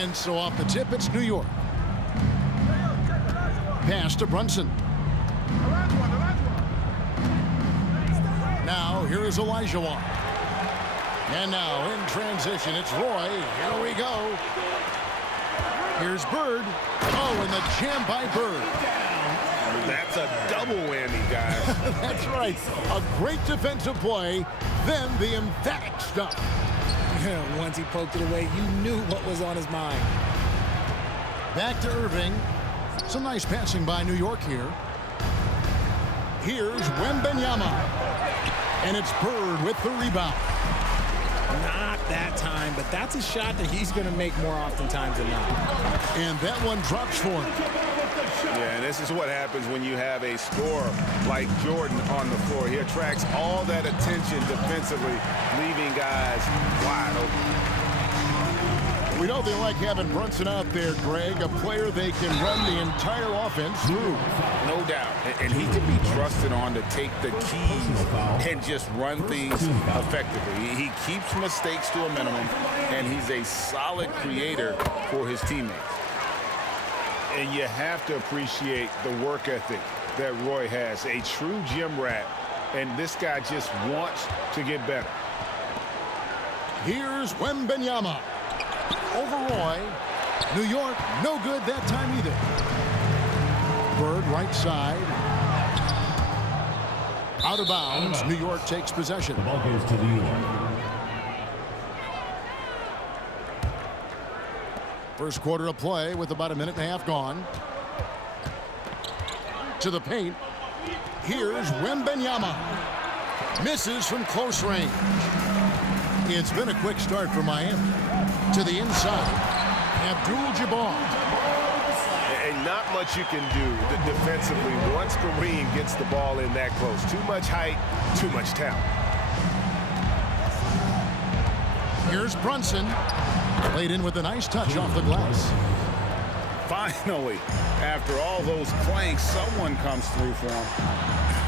And so off the tip, it's New York. Pass to Brunson. Now, here is Olajuwon. And now, in transition, it's Roy. Here we go. Here's Bird. Oh, and the jam by Bird. That's a double whammy, guys. That's right. A great defensive play, then the emphatic stuff. Once he poked it away, you knew what was on his mind. Back to Irving. Some nice passing by New York here. Here's Wembanyama. And it's Bird with the rebound. Not that time, but that's a shot that he's going to make more oftentimes than not. And that one drops for him. Yeah, and this is what happens when you have a scorer like Jordan on the floor. He attracts all that attention defensively, leaving guys wide open. We know they like having Brunson out there, Greg, a player they can run the entire offense through. No doubt. And he can be trusted on to take the keys and just run things effectively. He keeps mistakes to a minimum, and he's a solid creator for his teammates. And you have to appreciate the work ethic that Roy has. A true gym rat, and this guy just wants to get better. Here's Wembanyama. Over Roy. New York, no good that time either. Bird right side. Out of bounds. New York takes possession. The ball goes to New York. First quarter of play with about a minute and a half gone. To the paint. Here's Wembanyama. Misses from close range. It's been a quick start for Miami. To the inside. Abdul-Jabbar. And not much you can do defensively once Kareem gets the ball in that close. Too much height, too much talent. Here's Brunson. Played in with a nice touch off the glass. Finally, after all those clanks, someone comes through for him.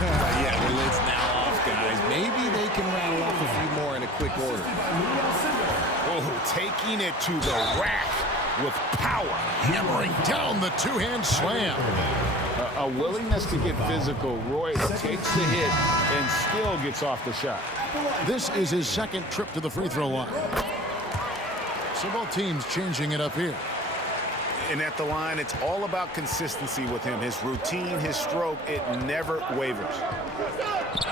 Yeah, the lid's now off, guys. Maybe they can rattle off a few more in a quick order. Oh, taking it to the rack with power. Hammering down the two-hand slam. A willingness to get physical. Roy takes the hit and still gets off the shot. This is his second trip to the free throw line. So both teams changing it up here. And at the line, it's all about consistency with him. His routine, his stroke, it never wavers.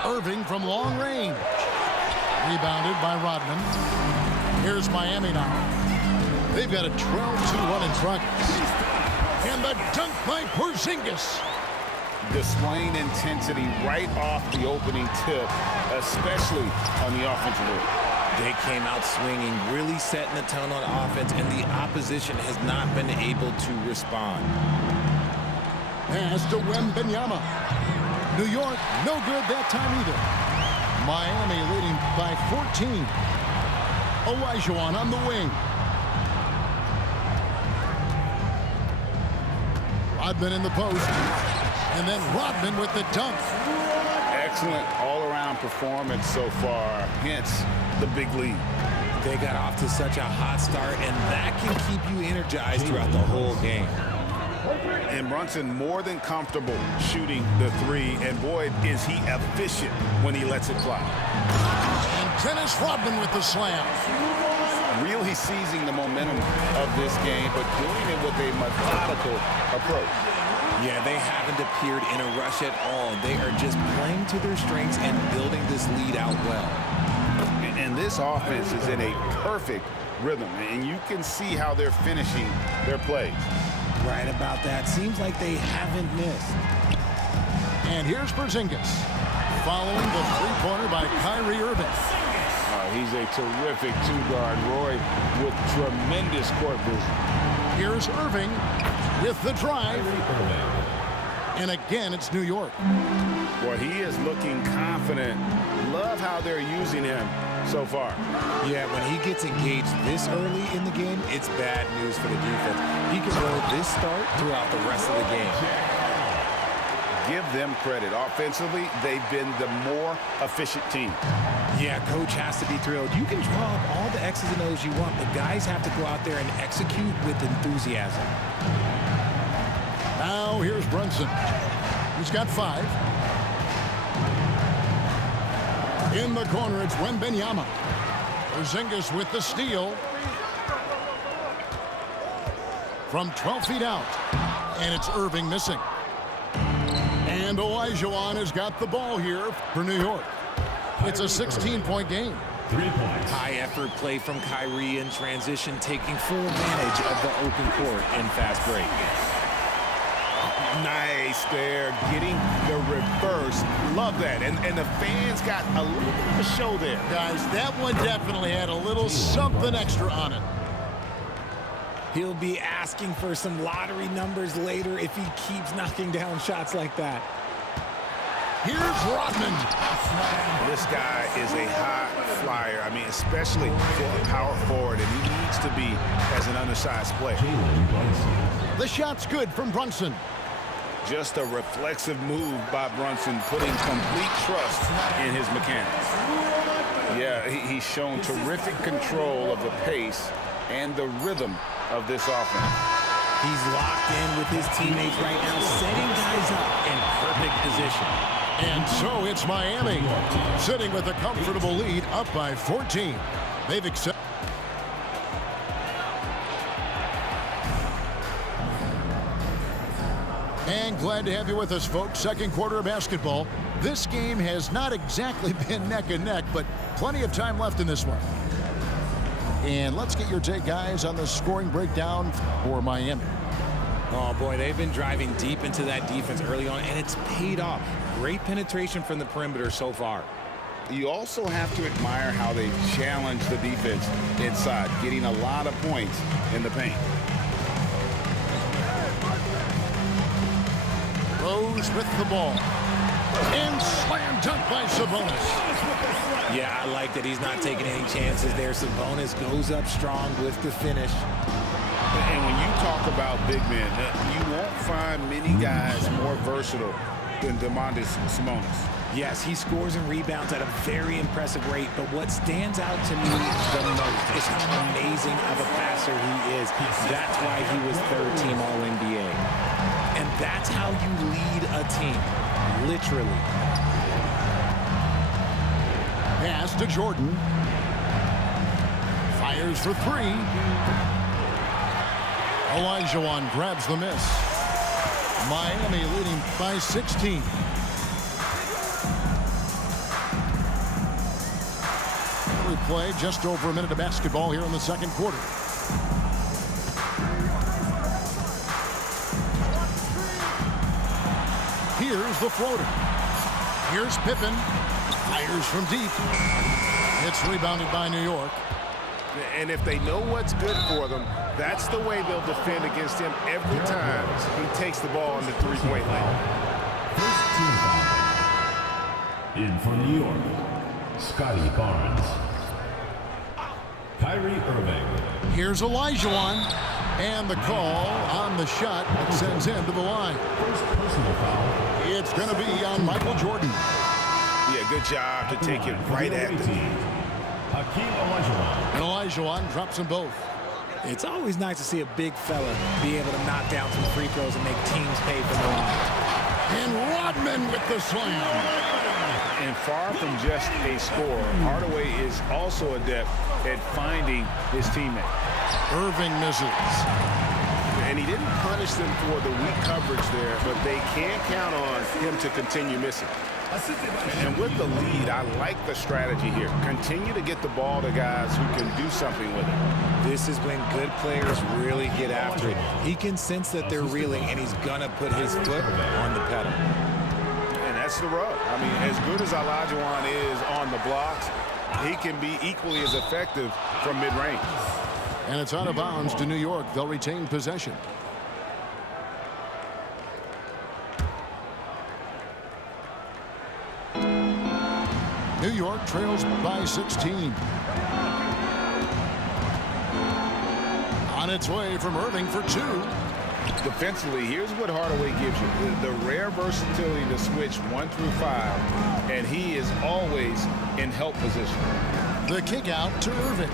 Irving from long range. Rebounded by Rodman. Here's Miami now. They've got a 12-2 run in progress. And the dunk by Porzingis. Displaying intensity right off the opening tip, especially on the offensive end. They came out swinging, really setting the tone on offense, and the opposition has not been able to respond. Pass to Wembanyama. New York, no good that time either. Miami leading by 14. Olajuwon on the wing. Rodman in the post. And then Rodman with the dunk. Excellent all-around performance so far, hence the big lead. They got off to such a hot start, and that can keep you energized throughout the whole game. And Brunson more than comfortable shooting the three, and boy, is he efficient when he lets it fly. And Dennis Rodman with the slam. Really seizing the momentum of this game, but doing it with a methodical approach. Yeah, they haven't appeared in a rush at all. They are just playing to their strengths and building this lead out well. And this offense is in a perfect rhythm, and you can see how they're finishing their plays. Right about that. Seems like they haven't missed. And here's Porzingis. Following the three-pointer by Kyrie Irving. He's a terrific two-guard. Roy with tremendous court vision. Here's Irving with the drive. And again, it's New York. Boy, he is looking confident. Love how they're using him so far. Yeah, when he gets engaged this early in the game, it's bad news for the defense. He can roll this start throughout the rest of the game. give them credit. Offensively, they've been the more efficient team. Yeah, coach has to be thrilled. You can draw up all the X's and O's you want, but guys have to go out there and execute with enthusiasm. Now here's Brunson. He's got 5. In the corner, it's Wembanyama. Porzingis with the steal. From 12 feet out. And it's Irving missing. And Olajuwon has got the ball here for New York. It's a 16-point game. 3 points. High effort play from Kyrie in transition, taking full advantage of the open court and fast break. Nice there, getting the reverse. Love that. And the fans got a little bit of a show there. Guys, that one definitely had a little something extra on it. He'll be asking for some lottery numbers later if he keeps knocking down shots like that. Here's Rodman. This guy is a high flyer. I mean, especially for a power forward, and he needs to be as an undersized player. The shot's good from Brunson. Just a reflexive move by Brunson, putting complete trust in his mechanics. Yeah, he's shown terrific control of the pace and the rhythm of this offense. He's locked in with his teammates right now, setting guys up in perfect position. And so it's Miami, sitting with a comfortable lead, up by 14. They've accepted. And glad to have you with us, folks. Second quarter of basketball. This game has not exactly been neck and neck, but plenty of time left in this one. And let's get your take, guys, on the scoring breakdown for Miami. Oh, boy, they've been driving deep into that defense early on, and it's paid off. Great penetration from the perimeter so far. You also have to admire how they challenge the defense inside, getting a lot of points in the paint. Rose with the ball. And slam dunk by Sabonis. Yeah, I like that he's not taking any chances there. Sabonis goes up strong with the finish. And when you talk about big men, you won't find many guys more versatile than Domantas Sabonis. Yes, he scores and rebounds at a very impressive rate, but what stands out to me the most is how amazing of a passer he is. That's why he was third-team All-NBA. And that's how you lead a team, literally. Pass to Jordan. Fires for 3. Olajuwon grabs the miss. Miami leading by 16. We play just over a minute of basketball here in the second quarter. Here's the floater. Here's Pippen. Fires from deep. It's rebounded by New York. And if they know what's good for them, that's the way they'll defend against him every time he takes the ball in the three-point line. First team foul. In for New York, Scotty Barnes. Kyrie Irving. Here's Olajuwon. And the call on the shot that sends him to the line. First personal foul. It's going to be on Michael Jordan. Yeah, good job to take it right at the team. Hakeem Olajuwon. And Olajuwon drops them both. It's always nice to see a big fella be able to knock down some free throws and make teams pay for their line. And Rodman with the slam. And far from just a scorer, Hardaway is also adept at finding his teammate. Irving misses. And he didn't punish them for the weak coverage there, but they can't count on him to continue missing. And with the lead, I like the strategy here. Continue to get the ball to guys who can do something with it. This is when good players really get after it. He can sense that they're reeling, and he's going to put his foot on the pedal. And that's the rub. I mean, as good as Olajuwon is on the blocks, he can be equally as effective from mid-range. And it's out of bounds to New York. They'll retain possession. New York trails by 16. On its way from Irving for 2. Defensively, here's what Hardaway gives you. The rare versatility to switch 1 through 5, and he is always in help position. The kick out to Irving.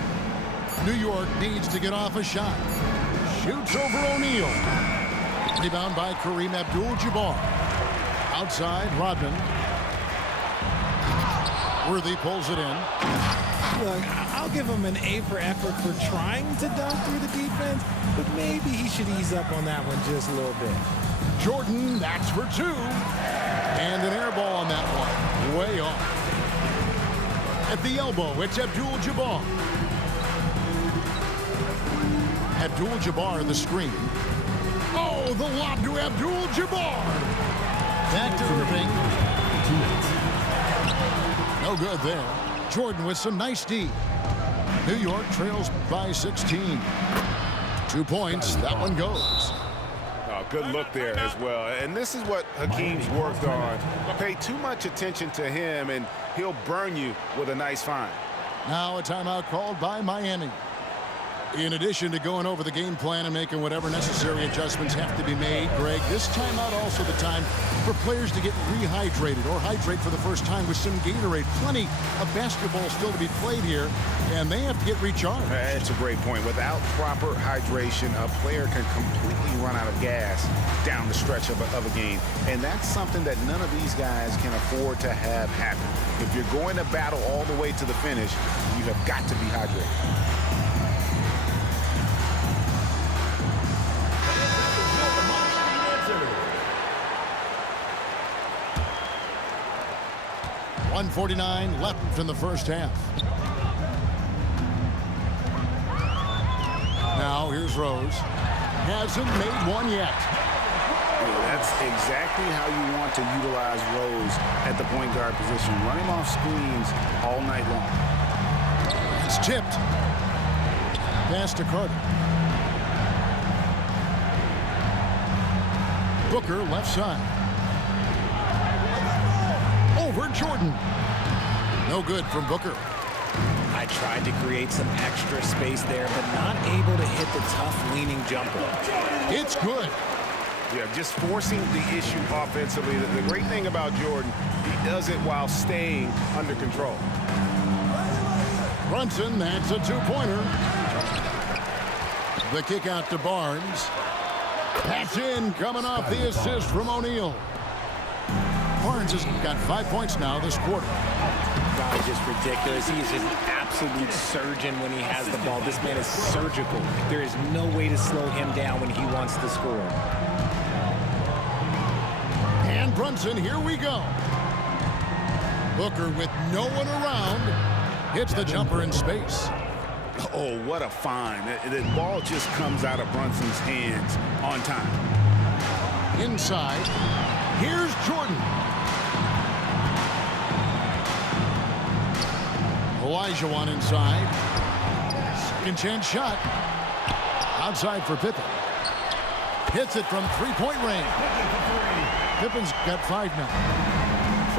New York needs to get off a shot. Shoots over O'Neal. Rebound by Kareem Abdul-Jabbar. Outside, Rodman. Worthy pulls it in. Look, I'll give him an A for effort for trying to dunk through the defense, but maybe he should ease up on that one just a little bit. Jordan, that's for 2. And an air ball on that one. Way off. At the elbow, it's Abdul-Jabbar. Abdul-Jabbar, the screen. Oh, the lob to Abdul-Jabbar. Back to Irving. No good there. Jordan with some nice D. New York trails by 16. 2 points. That one goes. Oh, good look there as well. And this is what Hakeem's worked on. Pay too much attention to him, and he'll burn you with a nice find. Now a timeout called by Miami. In addition to going over the game plan and making whatever necessary adjustments have to be made, Greg, this timeout also the time for players to get rehydrated or hydrate for the first time with some Gatorade. Plenty of basketball still to be played here, and they have to get recharged. That's a great point. Without proper hydration, a player can completely run out of gas down the stretch of a game, and that's something that none of these guys can afford to have happen. If you're going to battle all the way to the finish, you have got to be hydrated. .149 left in the first half. Now here's Rose. Hasn't made one yet. That's exactly how you want to utilize Rose at the point guard position. Run him off screens all night long. It's tipped. Pass to Carter. Booker left side. Over Jordan. No good from Booker. I tried to create some extra space there, but not able to hit the tough leaning jumper. It's good. Yeah, just forcing the issue offensively. The great thing about Jordan, he does it while staying under control. Brunson, that's a 2-pointer. The kick out to Barnes. That's in, coming off the assist from O'Neal. Barnes has got 5 points now this quarter. God, just ridiculous. He is just an absolute surgeon when he has the ball. This man is surgical. There is no way to slow him down when he wants to score. And Brunson, here we go. Booker with no one around. Hits the jumper in space. Oh, what a find. The ball just comes out of Brunson's hands on time. Inside. Here's Jordan. Olajuwon inside. Second chance shot. Outside for Pippen. Hits it from three-point range. Pippen's got 5 now.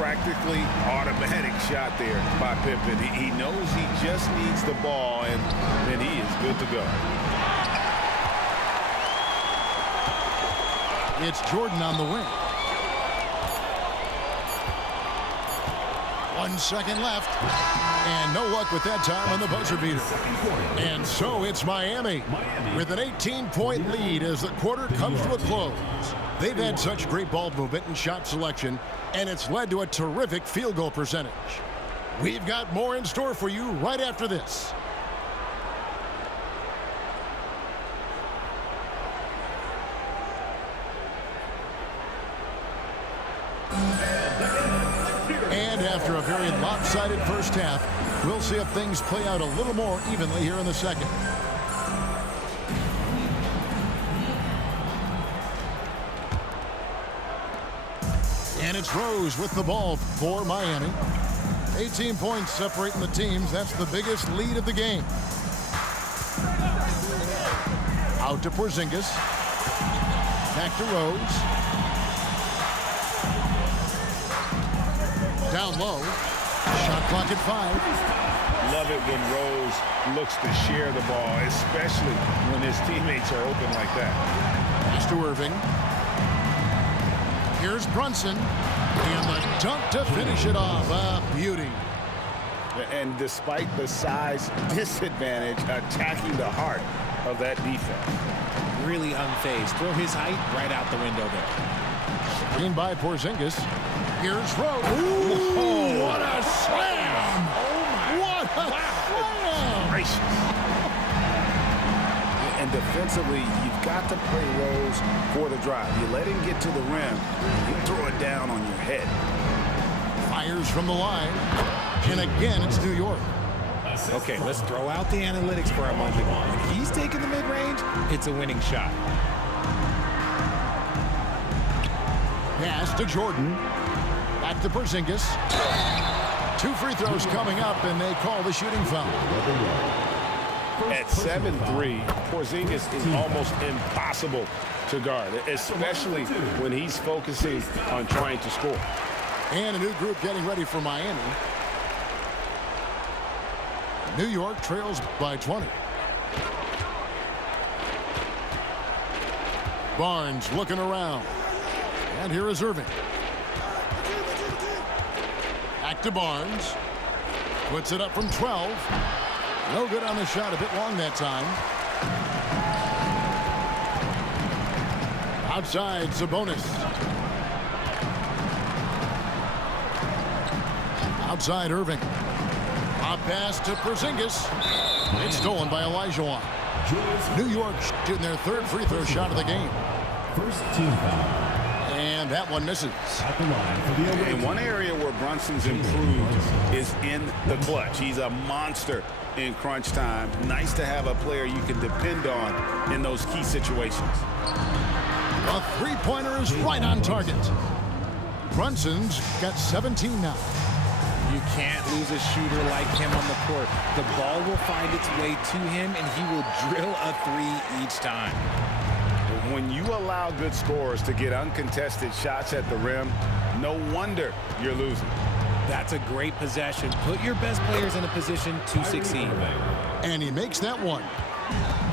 Practically automatic shot there by Pippen. He knows he just needs the ball, and then he is good to go. It's Jordan on the wing. 1 second left. And no luck with that time on the buzzer beater. And so it's Miami with an 18-point lead as the quarter comes to a close. They've had such great ball movement and shot selection, and it's led to a terrific field goal percentage. We've got more in store for you right after this. And after a very lopsided first half, we'll see if things play out a little more evenly here in the second. And it's Rose with the ball for Miami. 18 points separating the teams. That's the biggest lead of the game. Out to Porzingis. Back to Rose. Down low. Shot clock at 5. Love it when Rose looks to share the ball, especially when his teammates are open like that. Pass to Irving. Here's Brunson. And the dunk to finish it off. A beauty. And despite the size disadvantage, attacking the heart of that defense. Really unfazed. Throw his height right out the window there. Screen by Porzingis. Here's Rose. Ooh, what a slam! What a slam! Gracious. And defensively, you've got to play Rose for the drive. You let him get to the rim, you throw it down on your head. Fires from the line. And again, it's New York. Okay, let's throw out the analytics for a moment. When he's taking the mid-range, it's a winning shot. Pass to Jordan. Back to Porzingis. 2 free throws coming up, and they call the shooting foul. At 7'3", Porzingis is almost impossible to guard, especially when he's focusing on trying to score. And a new group getting ready for Miami. New York trails by 20. Barnes looking around. And here is Irving. Back to Barnes. Puts it up from 12. No good on the shot. A bit long that time. Outside, Sabonis. Outside, Irving. Hop pass to Porzingis. It's stolen by Olajuwon. New York shooting their 3rd free throw shot of the game. First team foul. And that one misses. At the line for the away And one area where Brunson's improved is in the clutch. He's a monster in crunch time. Nice to have a player you can depend on in those key situations. A three-pointer is right on target. Brunson's got 17 now. You can't lose a shooter like him on the court. The ball will find its way to him, and he will drill a 3 each time. When you allow good scorers to get uncontested shots at the rim, no wonder you're losing. That's a great possession. Put your best players in a position to succeed. And he makes that one.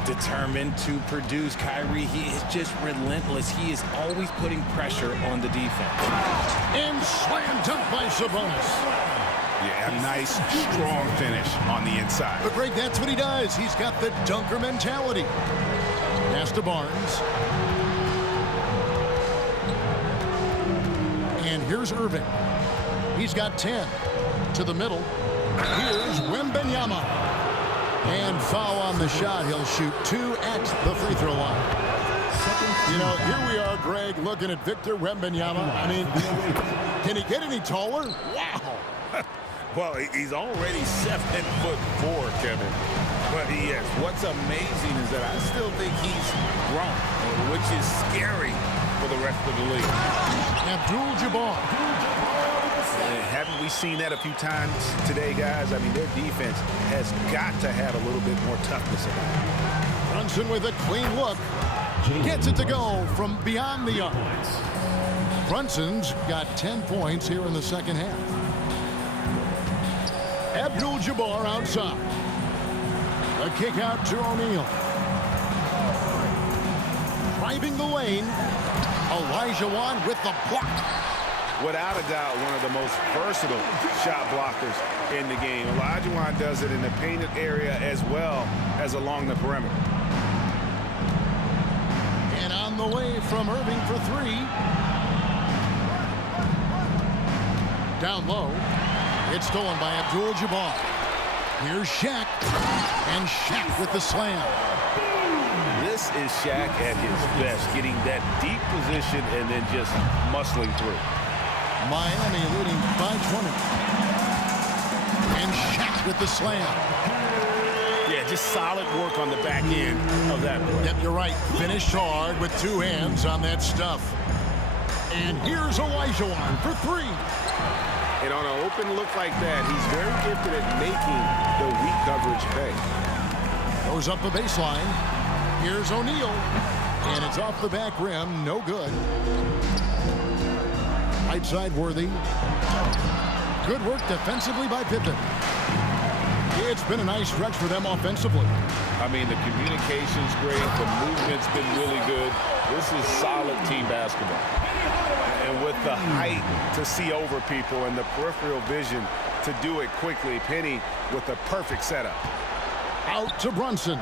Determined to produce. Kyrie, he is just relentless. He is always putting pressure on the defense. And slam dunk by Sabonis. Yeah, a nice, strong finish on the inside. But Greg, that's what he does. He's got the dunker mentality. Pass to Barnes. And here's Irving. He's got 10. To the middle. Here's Wembanyama. And foul on the shot. He'll shoot 2 at the free throw line. You know, here we are, Greg, looking at Victor Wembanyama. I mean, can he get any taller? Wow. Well, he's already 7'4", Kevin. But yes, what's amazing is that I still think he's grown, which is scary for the rest of the league. Abdul-Jabbar. Haven't we seen that a few times today, guys? I mean, their defense has got to have a little bit more toughness about it. Brunson with a clean look. Gets it to go from beyond the arc. Brunson's got 10 points here in the second half. Abdul-Jabbar outside. A kick out to O'Neal. Driving the lane. Olajuwon with the block. Without a doubt, one of the most versatile shot blockers in the game. Olajuwon does it in the painted area as well as along the perimeter. And on the way from Irving for 3. Down low. It's stolen by Abdul-Jabbar. Here's Shaq. And Shaq with the slam. This is Shaq at his best, getting that deep position and then just muscling through. Miami leading by 20. And Shaq with the slam. Yeah, just solid work on the back end of that play. Yep, you're right. Finished hard with 2 hands on that stuff. And here's Olajuwon for 3. And on an open look like that, he's very gifted at making the weak coverage pay. Goes up the baseline. Here's O'Neal. And it's off the back rim. No good. Right side Worthy. Good work defensively by Pippen. It's been a nice stretch for them offensively. I mean, the communication's great. The movement's been really good. This is solid team basketball. And with the height to see over people and the peripheral vision to do it quickly, Penny with the perfect setup. Out to Brunson.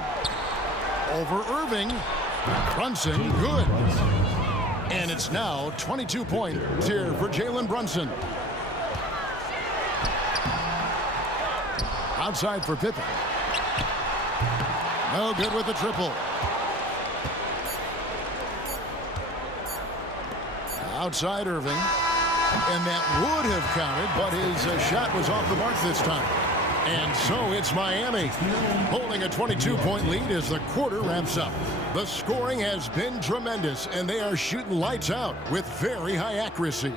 Over Irving. Brunson, good. And it's now 22 points here for Jalen Brunson. Outside for Pippen. No good with the triple. Outside Irving. And that would have counted, but his shot was off the mark this time. And so it's Miami holding a 22-point lead as the quarter wraps up. The scoring has been tremendous, and they are shooting lights out with very high accuracy.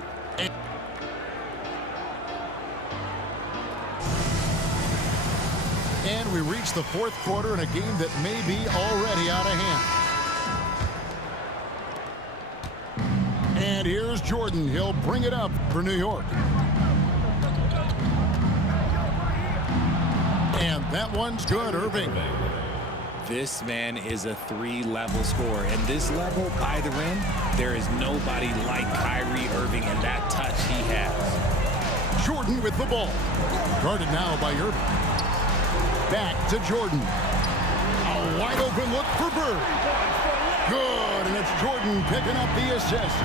And we reach the fourth quarter in a game that may be already out of hand. And here's Jordan. He'll bring it up for New York. And that one's good, Irving. This man is a three-level scorer. And this level, by the rim, there is nobody like Kyrie Irving and that touch he has. Jordan with the ball. Guarded now by Irving. Back to Jordan. A wide open look for Bird. Good, and it's Jordan picking up the assist.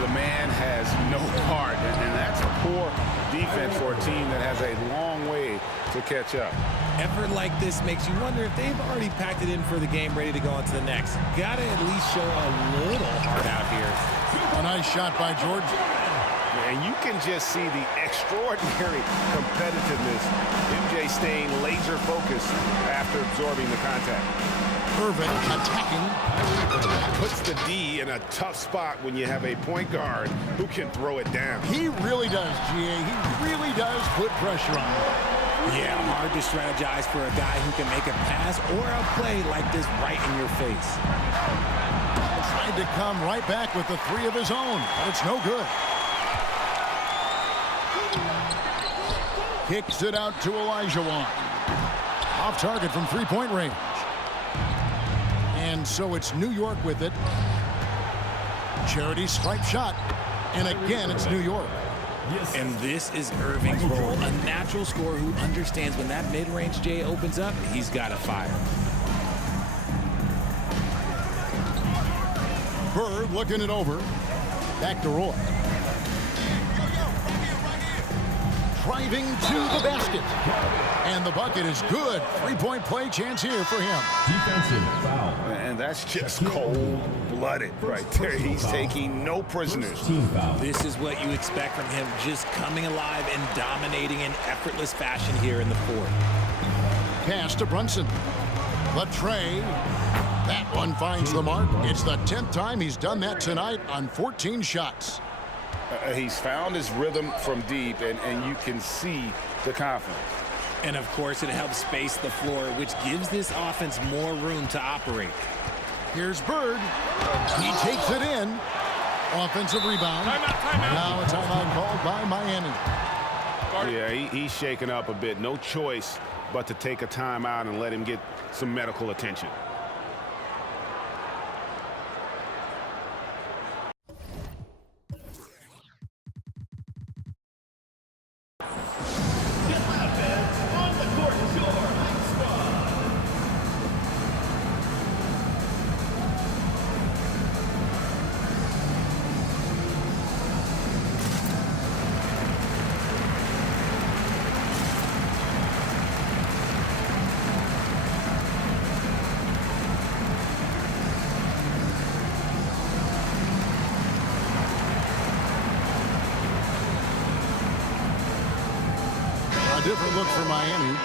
The man has no heart, and that's a poor defense for a team that has a long way to catch up. Effort like this makes you wonder if they've already packed it in for the game, ready to go on to the next. Gotta at least show a little heart out here. A nice shot by Jordan. And you can just see the extraordinary competitiveness. MJ staying laser focused after absorbing the contact. Irving attacking. Puts the D in a tough spot when you have a point guard who can throw it down. He really does, GA. He really does put pressure on him. Yeah, hard to strategize for a guy who can make a pass or a play like this right in your face. Tried to come right back with the three of his own, but it's no good. Kicks it out to Olajuwon. Off target from three-point range. And so it's New York with it. Charity stripe shot. And again, it's New York. And this is Irving's role. A natural scorer who understands when that mid-range J opens up, he's got to fire. Bird looking it over. Back to Roy. Driving to the basket. And the bucket is good. Three-point play chance here for him. Defensive foul. And that's just cold-blooded right there. He's taking no prisoners. Team foul. This is what you expect from him, just coming alive and dominating in effortless fashion here in the fourth. Pass to Brunson. Latrey. That one finds the mark. It's the 10th time he's done that tonight on 14 shots. He's found his rhythm from deep, and you can see the confidence. And, of course, it helps space the floor, which gives this offense more room to operate. Here's Bird. He takes it in. Offensive rebound. Timeout. Now a timeout called by Miami. Yeah, he's shaken up a bit. No choice but to take a timeout and let him get some medical attention. A different look for Miami.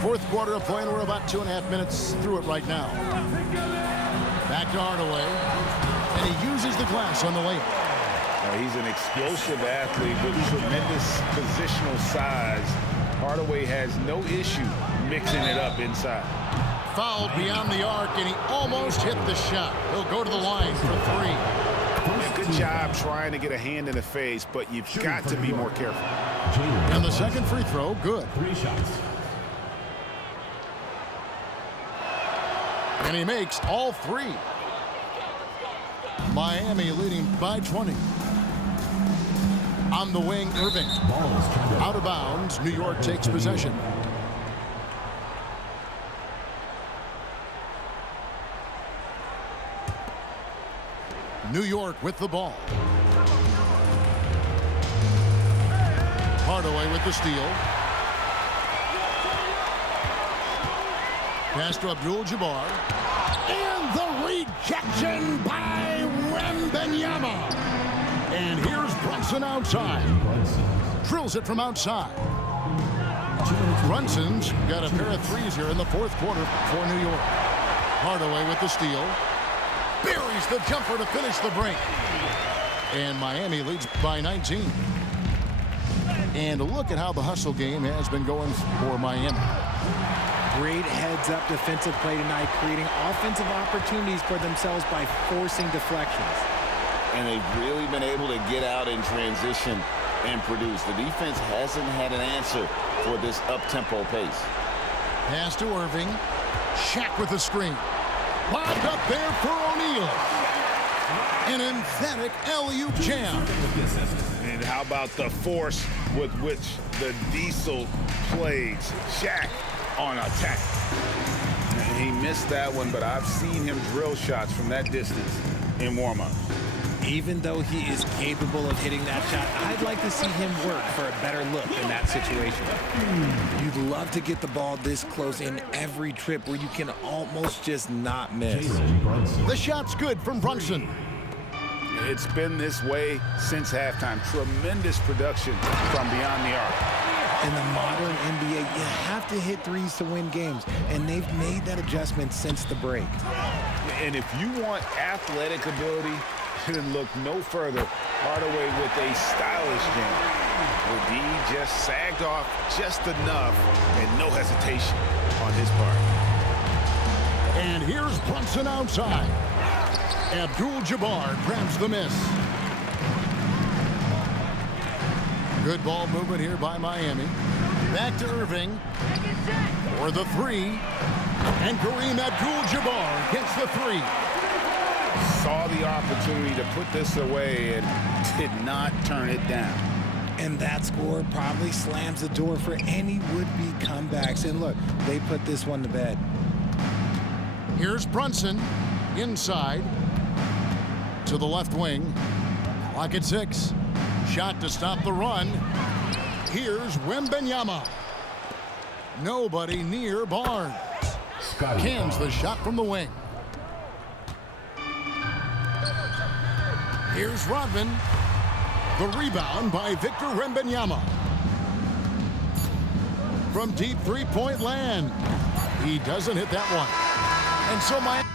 Fourth quarter of play, and we're about 2.5 minutes through it right now. Back to Hardaway. And he uses the glass on the layup. He's an explosive athlete with tremendous positional size. Hardaway has no issue mixing it up inside. Fouled beyond the arc, and he almost hit the shot. He'll go to the line for three. Good job trying to get a hand in the face, but you've got to be more careful. And the second free throw, good. 3 shots. And he makes all three. Miami leading by 20. On the wing, Irving. Out of bounds. New York takes possession. New York with the ball. Hardaway with the steal. Pass to Abdul-Jabbar. And the rejection by Wembanyama. And here's Brunson outside. Drills it from outside. Brunson's got a pair of threes here in the fourth quarter for New York. Hardaway with the steal. Buries the jumper to finish the break. And Miami leads by 19. And look at how the hustle game has been going for Miami. Great heads-up defensive play tonight, creating offensive opportunities for themselves by forcing deflections. And they've really been able to get out in transition and produce. The defense hasn't had an answer for this up-tempo pace. Pass to Irving. Shaq with the screen. Lobbed up there for O'Neal. An emphatic alley-oop jam. And how about the force with which the Diesel plays Shaq on attack? He missed that one, but I've seen him drill shots from that distance in warm-up. Even though he is capable of hitting that shot, I'd like to see him work for a better look in that situation. You'd love to get the ball this close in every trip where you can almost just not miss. The shot's good from Brunson. It's been this way since halftime. Tremendous production from beyond the arc. In the modern NBA, you have to hit threes to win games, and they've made that adjustment since the break. And if you want athletic ability, then look no further. Hardaway with a stylish jam. The D just sagged off just enough, and no hesitation on his part. And here's Brunson outside. Abdul-Jabbar grabs the miss. Good ball movement here by Miami. Back to Irving for the three. And Kareem Abdul-Jabbar gets the three. Saw the opportunity to put this away and did not turn it down. And that score probably slams the door for any would-be comebacks. And look, they put this one to bed. Here's Brunson inside to the left wing. Clock at 6. Shot to stop the run. Here's Wembanyama. Nobody near Barnes. Cans the shot from the wing. Here's Rodman. The rebound by Victor Wembanyama. From deep three-point land. He doesn't hit that one. And so Miami